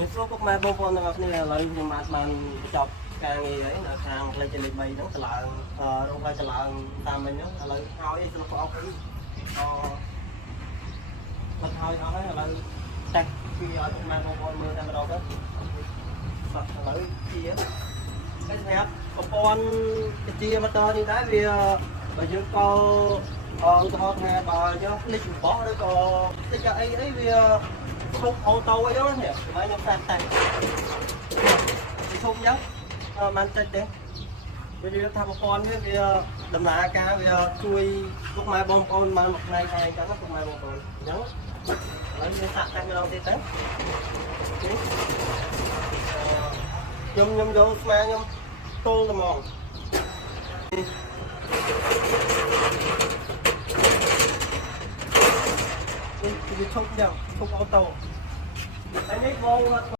មានស្រួលពុកម៉ែបងប្អូនទាំងអស់គ្នាឥឡូវខ្ញុំបានបញ្ចប់ការងារហើយនៅខាងផ្លេចលេខ3ហ្នឹងឆ្លើងរកឲ្យឆ្លើងតាមវិញហ្នឹងឥឡូវហើយស្រុកប្អប់អីបាត់ហើយអស់ហើយឥឡូវតែពីឲ្យពុកម៉ែបងប្អូនមើលតែម្ដងទៅសោះឥឡូវជាហើយសម្រាប់ប្រព័ន្ធវិទ្យាម៉ូទ័រនេះដែរវាបើយើងកលឧទាហរណ៍ថាបើយើងភ្លេចបោះឬក៏ភ្លេចអីវាឈប់អូតូអីហ្នឹងនេះហើយខ្ញុំប្រាប់តែឈប់អញ្ចឹងបានតិចទេវាថាប្រព័ន្ធនេះវាដំណើរការវាជួយពុកម៉ែបងប្អូនបានមួយផ្នែកហើយអញ្ចឹងពុកម៉ែបងប្អូនអញ្ចឹងឥឡូវយើងសាក់តែម្ដងទៀតទៅខ្ញុំយកស្មាខ្ញុំទល់តែហ្មងវាឈប់យ៉ាងឈប់អូតូហើយនេះបង